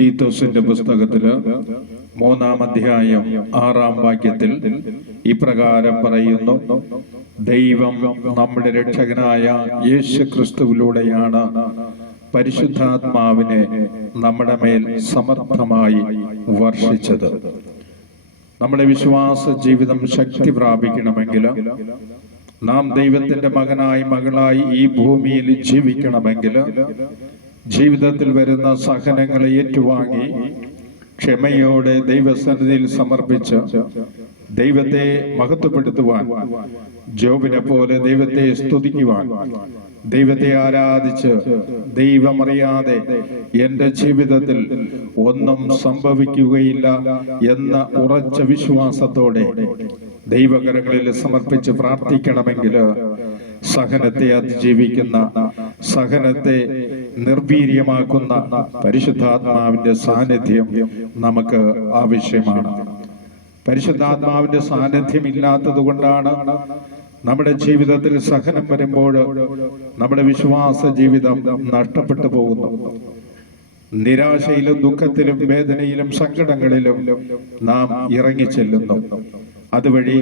തീത്തോസിന്റെ പുസ്തകത്തില് 3-ാം അധ്യായം 6-ാം വാക്യത്തിൽ ഇപ്രകാരം പറയുന്നു: ദൈവം നമ്മുടെ രക്ഷകനായ യേശു ക്രിസ്തുവിലൂടെയാണ് പരിശുദ്ധാത്മാവിനെ നമ്മുടെ മേൽ സമർത്ഥമായി വർഷിച്ചത്. നമ്മുടെ വിശ്വാസ ജീവിതം ശക്തി പ്രാപിക്കണമെങ്കിൽ, നാം ദൈവത്തിന്റെ മകനായി മകളായി ഈ ഭൂമിയിൽ ജീവിക്കണമെങ്കിൽ, ജീവിതത്തിൽ വരുന്ന സഹനങ്ങളെ ഏറ്റുവാങ്ങി ക്ഷമയോടെ ദൈവസന്നിധിയിൽ സമർപ്പിച്ച് ദൈവത്തെ മഹത്വപ്പെടുത്തുവാൻ, ജോബിനെ പോലെ ദൈവത്തെ സ്തുതിക്കുവാൻ, ദൈവത്തെ ആരാധിച്ച് ദൈവമറിയാതെ എൻ്റെ ജീവിതത്തിൽ ഒന്നും സംഭവിക്കുകയില്ല എന്ന ഉറച്ച വിശ്വാസത്തോടെ ദൈവകരങ്ങളിൽ സമർപ്പിച്ച് പ്രാർത്ഥിക്കണമെങ്കിൽ, സഹനത്തെ അതിജീവിക്കുന്ന, സഹനത്തെ നിർവീര്യമാക്കുന്ന പരിശുദ്ധാത്മാവിന്റെ സാന്നിധ്യം നമുക്ക് ആവശ്യമാണ്. പരിശുദ്ധാത്മാവിന്റെ സാന്നിധ്യം ഇല്ലാത്തത് കൊണ്ടാണ് നമ്മുടെ ജീവിതത്തിൽ സഹനം വരുമ്പോൾ നമ്മുടെ വിശ്വാസ ജീവിതം നഷ്ടപ്പെട്ടു പോകുന്നു. നിരാശയിലും ദുഃഖത്തിലും വേദനയിലും സങ്കടങ്ങളിലും നാം ഇറങ്ങിച്ചെല്ലുന്നു. അതുവഴി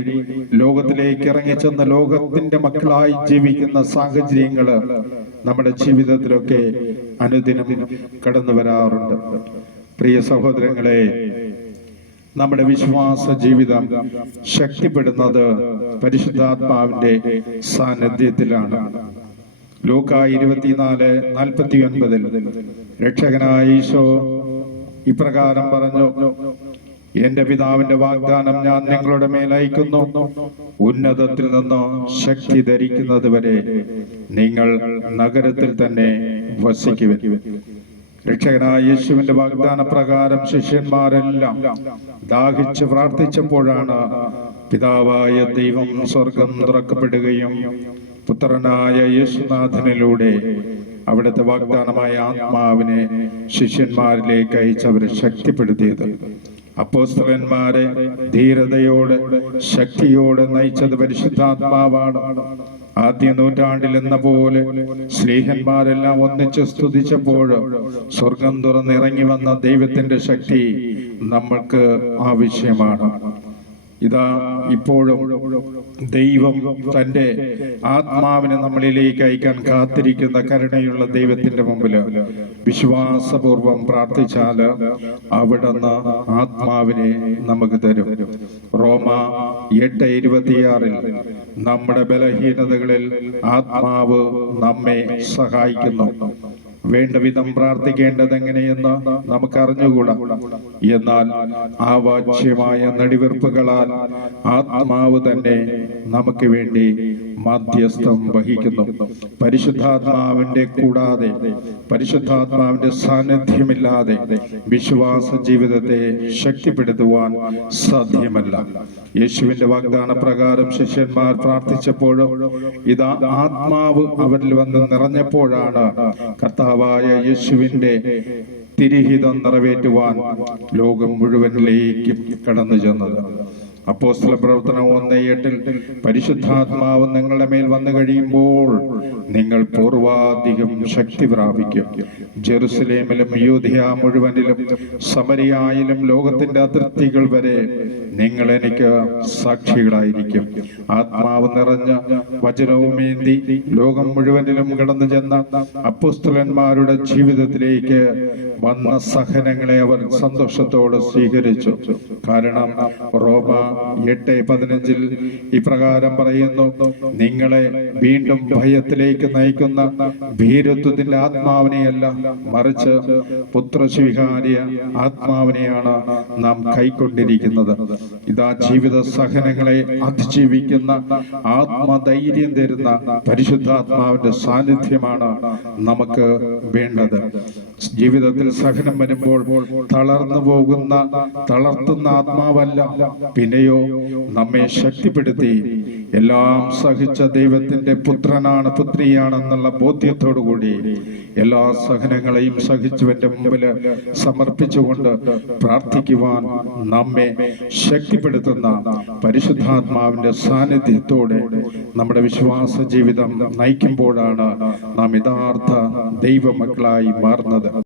ലോകത്തിലേക്ക് ഇറങ്ങിച്ചെന്ന ലോകത്തിന്റെ മക്കളായി ജീവിക്കുന്ന സാഹചര്യങ്ങള് നമ്മുടെ ജീവിതത്തിലൊക്കെ അനുദിനം കടന്നു വരാറുണ്ട്. പ്രിയ സഹോദരങ്ങളെ, നമ്മുടെ വിശ്വാസ ജീവിതം ശക്തിപ്പെടുന്നത് പരിശുദ്ധാത്മാവിന്റെ സാന്നിധ്യത്തിലാണ്. ലൂക്കാ 24:49 രക്ഷകനായ ഈശോ ഇപ്രകാരം പറഞ്ഞു: എന്റെ പിതാവിന്റെ വാഗ്ദാനം ഞാൻ നിങ്ങളുടെ മേൽ അയക്കുന്നു. ഉന്നതത്തിൽ നിന്ന് ശക്തി ധരിക്കുന്നത് വരെ നിങ്ങൾ നഗരത്തിൽ തന്നെ വസിക്കുവിൻ. രക്ഷകനായ യേശുവിന്റെ വാഗ്ദാന പ്രകാരം ശിഷ്യന്മാരെല്ലാം ദാഹിച്ച് പ്രാർത്ഥിച്ചപ്പോഴാണ് പിതാവായ ദൈവം സ്വർഗം തുറക്കപ്പെടുകയും പുത്രനായ യേശുനാഥനിലൂടെ അവിടുത്തെ വാഗ്ദാനമായ ആത്മാവിനെ ശിഷ്യന്മാരിലേക്ക് അയച്ചവരെ ശക്തിപ്പെടുത്തിയത്. അപ്പോസ്തലന്മാരെ ധീരതയോടെ ശക്തിയോടെ നയിച്ചത് പരിശുദ്ധാത്മാവാണ്. ആദ്യ നൂറ്റാണ്ടിൽ എന്ന പോലെ സ്ലീഹന്മാരെല്ലാം ഒന്നിച്ച് സ്തുതിച്ചപ്പോൾ സ്വർഗം തുറന്നിറങ്ങി വന്ന ദൈവത്തിന്റെ ശക്തി നമ്മൾക്ക് ആവശ്യമാണ്. ഇതാ ഇപ്പോഴും ദൈവം തന്റെ ആത്മാവിനെ നമ്മളിലേക്ക് അയക്കാൻ കാത്തിരിക്കുന്ന കരുണയുള്ള ദൈവത്തിന്റെ മുമ്പില് വിശ്വാസപൂർവം പ്രാർത്ഥിച്ചാൽ അവിടുന്ന് ആത്മാവിനെ നമുക്ക് തരും. റോമാ 8:26 നമ്മുടെ ബലഹീനതകളിൽ ആത്മാവ് നമ്മെ സഹായിക്കുന്നു. വേണ്ട വിധം പ്രാർത്ഥിക്കേണ്ടത് എങ്ങനെയെന്ന് നമുക്ക് അറിഞ്ഞുകൂടാ. എന്നാൽ ആവാച്യമായ നെടുവീർപ്പുകളാൽ ആത്മാവ് തന്നെ നമുക്ക് വേണ്ടി മധ്യസ്ഥം വഹിക്കുന്നു. പരിശുദ്ധാത്മാവിന്റെ കൂടാതെ, പരിശുദ്ധാത്മാവിന്റെ സാന്നിധ്യമില്ലാതെ വിശ്വാസ ജീവിതത്തെ ശക്തിപ്പെടുത്തുവാൻ സാധ്യമല്ല. യേശുവിന്റെ വാഗ്ദാന പ്രകാരം ശിഷ്യന്മാർ പ്രാർത്ഥിച്ചപ്പോഴും ഇതാ ആത്മാവ് അവരിൽ വന്ന് നിറഞ്ഞപ്പോഴാണ് കർത്താവായ യേശുവിന്റെ തിരുഹിതം നിറവേറ്റുവാൻ ലോകം മുഴുവനിലേക്കും കടന്നു ചെന്നത്. അപ്പോസ്തല പ്രവർത്തനം 1:8 പരിശുദ്ധാത്മാവ് നിങ്ങളുടെ മേൽ വന്നു കഴിയുമ്പോൾ നിങ്ങൾ പൂർവാധികം ശക്തി പ്രാപിക്കും. ജെറുസലേമിലും യൂദയ മുഴുവനിലും സമരിയായിലും ലോകത്തിന്റെ അതിർത്തികൾ വരെ നിങ്ങൾ എനിക്ക് സാക്ഷികളായിരിക്കും. ആത്മാവ് നിറഞ്ഞ വചനവുമേന്തി ലോകം മുഴുവനിലും കടന്നു ചെന്ന അപ്പോസ്തലന്മാരുടെ ജീവിതത്തിലേക്ക് വന്ന സഹനങ്ങളെ അവർ സന്തോഷത്തോടെ സ്വീകരിച്ചു. കാരണം റോമ 8:15 ഇപ്രകാരം പറയുന്നു: നിങ്ങളെ വീണ്ടും ഭയത്തിലേക്ക് നയിക്കുന്ന ഭീരുത്വത്തിന്റെ ആത്മാവിനെയല്ല, മറിച്ച് പുത്രസ്വീകാര്യ ആത്മാവിനെയാണ് നാം കൈക്കൊണ്ടിരിക്കുന്നത്. ഇതാ ജീവിത സഹനങ്ങളെ അതിജീവിക്കുന്ന ആത്മധൈര്യം തരുന്ന പരിശുദ്ധാത്മാവിന്റെ സാന്നിധ്യമാണ് നമുക്ക് വേണ്ടത്. ജീവിതത്തിൽ സഹനം വരുമ്പോൾ തളർന്നു പോകുന്ന, തളർത്തുന്ന ആത്മാവല്ല, പിന്നെയോ നമ്മെ ശക്തിപ്പെടുത്തി എല്ലാം സഹിച്ച ദൈവത്തിന്റെ പുത്രനാണ്, പുത്രിയാണെന്നുള്ള ബോധ്യത്തോടുകൂടി എല്ലാ സഹനങ്ങളെയും സഹിച്ചുവന്റെ മുമ്പില് സമർപ്പിച്ചുകൊണ്ട് പ്രാർത്ഥിക്കുവാൻ നമ്മെ ശക്തിപ്പെടുത്തുന്ന പരിശുദ്ധാത്മാവിന്റെ സാന്നിധ്യത്തോടെ നമ്മുടെ വിശ്വാസ ജീവിതം നയിക്കുമ്പോഴാണ് നാം യഥാർത്ഥ ദൈവമക്കളായി മാറുന്നത്.